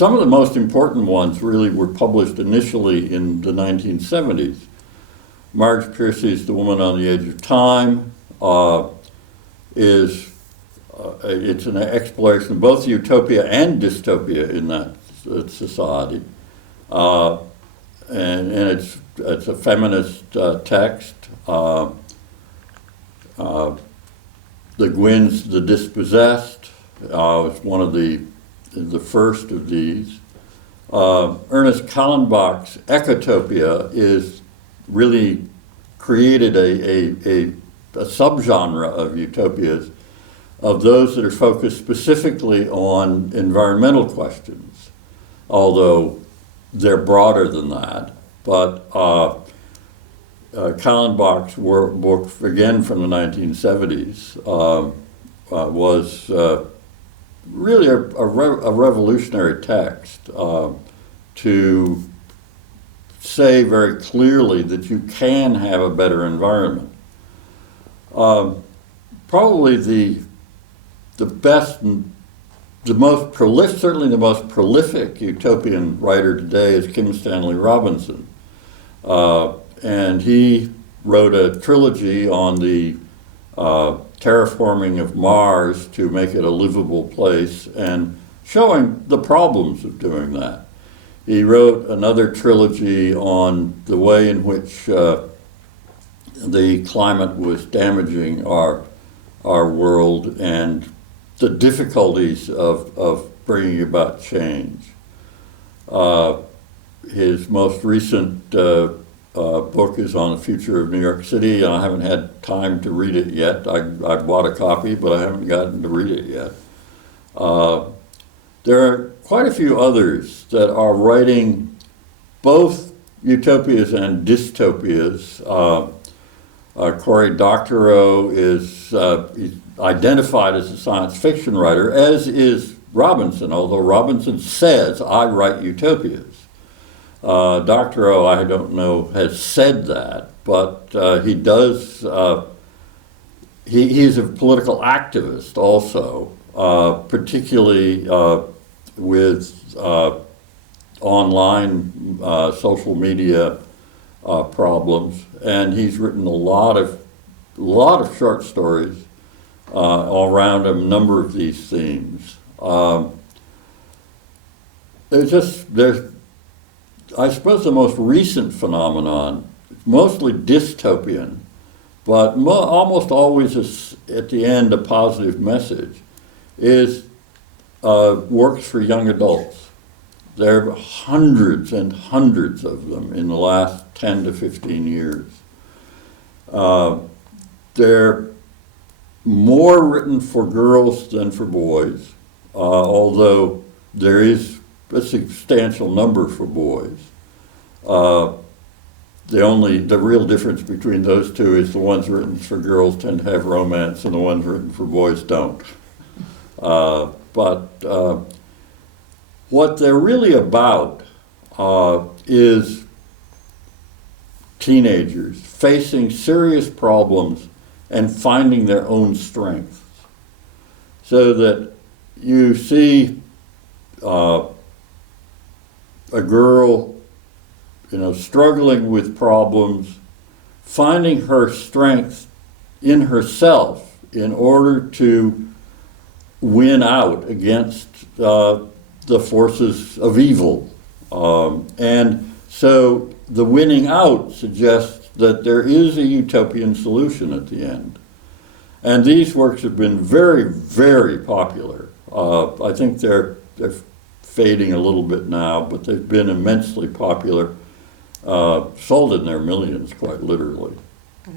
some of the most important ones really were published initially in the 1970s. Marge Piercy's The Woman on the Edge of Time it's an exploration of both utopia and dystopia in that society. And it's a feminist text. The Gwyn's The Dispossessed is one of the first of these. Ernest Kallenbach's Ecotopia is really created a subgenre of utopias, of those that are focused specifically on environmental questions, although they're broader than that. But Kallenbach's book, again from the 1970s, was really a revolutionary text to say very clearly that you can have a better environment. Probably the best and the most prolific, certainly the most prolific utopian writer today is Kim Stanley Robinson. And he wrote a trilogy on the terraforming of Mars to make it a livable place and showing the problems of doing that. He wrote another trilogy on the way in which the climate was damaging our world and the difficulties of bringing about change. His most recent book is on the future of New York City. I haven't had time to read it yet. I bought a copy, but I haven't gotten to read it yet. There are quite a few others that are writing both utopias and dystopias. Cory Doctorow is identified as a science fiction writer, as is Robinson, although Robinson says, I write utopias. Doctorow, I don't know, has said that, but he does, he's a political activist also, particularly with online social media problems, and he's written a lot of short stories around a number of these themes. I suppose the most recent phenomenon, mostly dystopian, but almost always at the end a positive message, is works for young adults. There are hundreds and hundreds of them in the last 10 to 15 years. They're more written for girls than for boys, although there is a substantial number for boys. The real difference between those two is the ones written for girls tend to have romance and the ones written for boys don't. But what they're really about is teenagers facing serious problems and finding their own strengths. So that you see a girl, struggling with problems, finding her strength in herself in order to win out against the forces of evil. And so the winning out suggests that there is a utopian solution at the end. And these works have been very, very popular. I think they're fading a little bit now, but they've been immensely popular, sold in their millions, quite literally. Yeah.